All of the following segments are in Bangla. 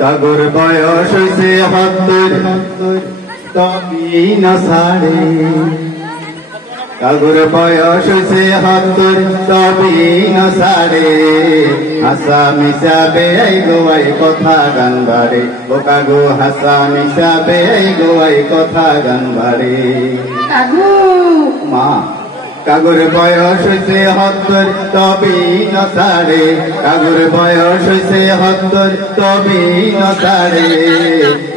কাগর বয়স হইছে ৭০ তবি না ছাড়ে কাগর বয়স হইছে ৭০ তবি না ছাড়ে হাসা মিশাবে এই গোয়াই কথা গান বাড়ে ও কাগু হাসা মিশাবে এই গোয়াই কথা গান বাড়ে কাকু মা কাগর বয়স হইছে ৭০ তবি না ছাড়ে কাগর বয়স হইছে ৭০ তবি না ছাড়ে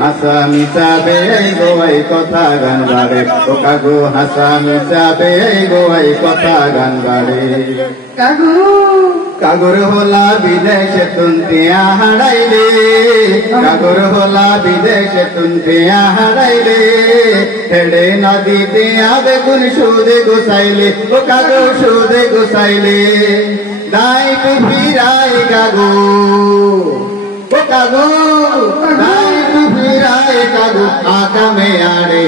হাসা মিশাবে এই গোয়াই কথা গান বাড়ে ও কাগু হাসা মিশাবে এই গোয়াই কথা গান বাড়ে কাকু কাগর হোলা বিদেশে তুন্তিয়া হারাইলে কাগর হোলা বিদেশে তুন্তিয়া হারাইলে হেড়ে নদীতে বেগুন সুদে গোসাইলে ও কাগো সুদে গোসাইলে দাইট ফিরাই কাগো ও কাগো দাইট ফিরাই কাগো আকামে আড়ে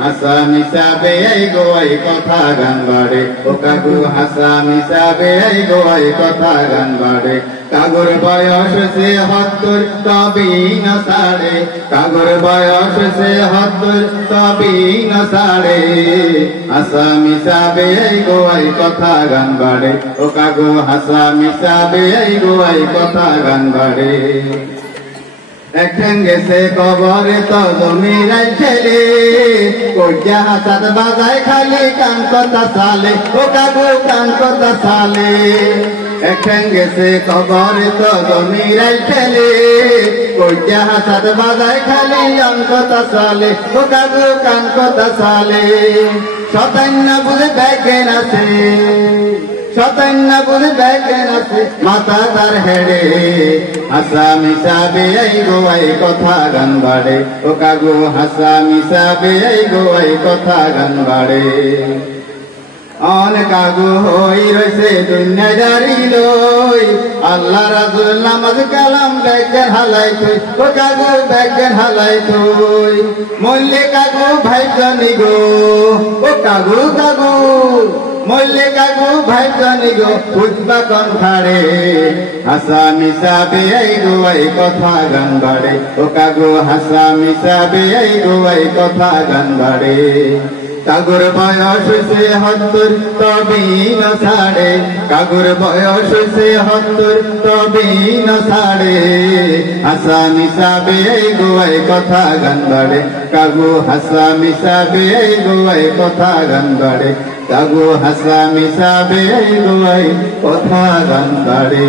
হাসা মিশাবে এই গোয়াই কথা গান বাড়ে ও কাগু হাসা মিশাবে এই গোয়াই কথা গান বাড়ে কাগর বয়স হইছে ৭০ তবি না ছাড়ে কাগর বয়স হইছে ৭০ তবি না ছাড়ে হাসা মিশাবে এই গোয়াই কথা গান বাড়ে ও কাগু হাসা মিশাবে এই গোয়াই কথা গান বাড়ে একখান গেছে কবরে তো জমিরাই ছেলে কইয়া হাসাত বাজায় খালি কান কথা চালে ও কাগু কান কথা চালে একখান গেছে কবরে তো জমিরাই ছেলে কইয়া হাসাত বাজায় খালি কান কথা চালে ও কাগু কান কথা চালে শতান্য বুঝে ব্যাগেন আছে শতান্য বুঝে ব্যাগেন আছে মাথা তার হেড়ে হাসা মিশাবে এই গোয়াই কথা গান বাড়ে ও কাগু হাসা মিশাবে এই গোয়াই কথা গান বাড়ে অন কাগু হই রয়েছে দুনিয়াদারি লই আল্লাহ রাসূল নামাজ কালাম ব্যাগেন হালাই তুই ও কাগু ব্যাগেন হালাই তুই মল্লে কাগু ভাই জানি গো ও কাগু কাগু মল্লে কাগু ভাই জানি গো বুঝবা কোন খাড়ে হাসা মিশাবে এই গোয়াই কথা গান বাড়ে ও কাগু হাসা মিশাবে এই গোয়াই কথা গান বাড়ে কাগর বয়স হইছে ৭০ তবি না ছাড়ে কাগর বয়স হইছে ৭০ তবি না ছাড়ে হাসা মিশাবে এই গোয়াই কথা গান বাড়ে কাগু হাসা মিশাবে এই গোয়াই কথা গান বাড়ে কাগু হাসা মিশাবে এই গোয়াই কথা গান বাড়ে।